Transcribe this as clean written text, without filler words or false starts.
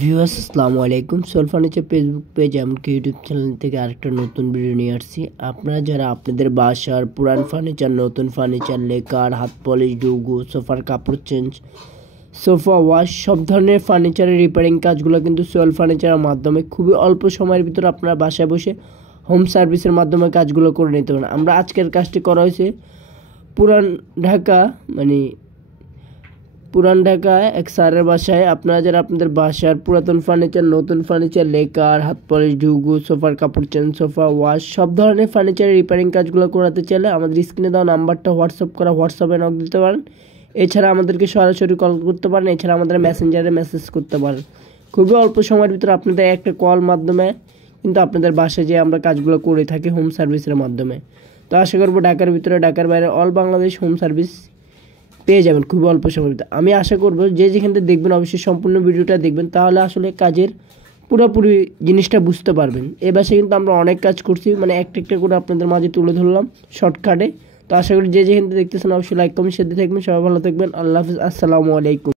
Viewers আসসালামু আলাইকুম। Soul furniture Facebook page এমনকি ইউটিউব চ্যানেল থেকে আরেকটা নতুন ভিডিও নিয়ে আসছি। আপনারা যারা আপনাদের বাসার পুরান ফার্নিচার, নতুন ফার্নিচার, লেকার, হাত পলিশ, ডুগু, সোফার কাপড় চেঞ্জ, সোফা ওয়াশ, সব ধরনের ফার্নিচারের রিপেয়ারিং কাজগুলো কিন্তু সোল ফার্নিচারের মাধ্যমে খুবই অল্প সময়ের ভিতরে আপনারা বাসায় বসে হোম সার্ভিসের মাধ্যমে কাজগুলো করে নিতে পারেন। আমরা আজকের কাজটি করা হয়েছে পুরান ঢাকা পুরান ঢাকায় এক স্যারের বাসায়। আপনারা যারা আপনাদের বাসার পুরাতন ফার্নিচার, নতুন ফার্নিচার, লেকার, হাত পলিশ, ঢুগু, সোফার কাপড় চেঞ্জ, সোফা ওয়াশ, সব ধরনের ফার্নিচারের রিপেয়ারিং কাজগুলো করাতে চাইলে আমাদের স্ক্রিনে দেওয়া নাম্বারটা হোয়াটসঅ্যাপে নক দিতে পারেন। এছাড়া আমাদেরকে সরাসরি কল করতে পারেন, এছাড়া আমাদের মেসেঞ্জারে মেসেজ করতে পারেন। খুবই অল্প সময়ের ভিতরে আপনাদের একটা কল মাধ্যমে কিন্তু আপনাদের বাসায় যেয়ে আমরা কাজগুলো করে থাকি হোম সার্ভিসের মাধ্যমে। তো আশা করবো ঢাকার ভিতরে, ঢাকার বাইরে অল বাংলাদেশ হোম সার্ভিস পেয়ে যাবেন খুব অল্প সময়ের ভিতরে। আমি আশা করব যে যেখান থেকে দেখবেন অবশ্যই সম্পূর্ণ ভিডিওটা দেখবেন, তাহলে আসলে কাজের পুরোপুরি জিনিসটা বুঝতে পারবেন। এ বাসায় কিন্তু আমরা অনেক কাজ করছি, মানে একটা একটা করে আপনাদের মাঝে তুলে ধরলাম শর্টকাটে। তো আশা করি যে যেখান থেকে দেখতেছেন অবশ্যই লাইক কমেন্ট শেয়ার দিয়ে থাকবেন। সবাই ভালো থাকবেন। আল্লাহ হাফিজ, আসসালামু আলাইকুম।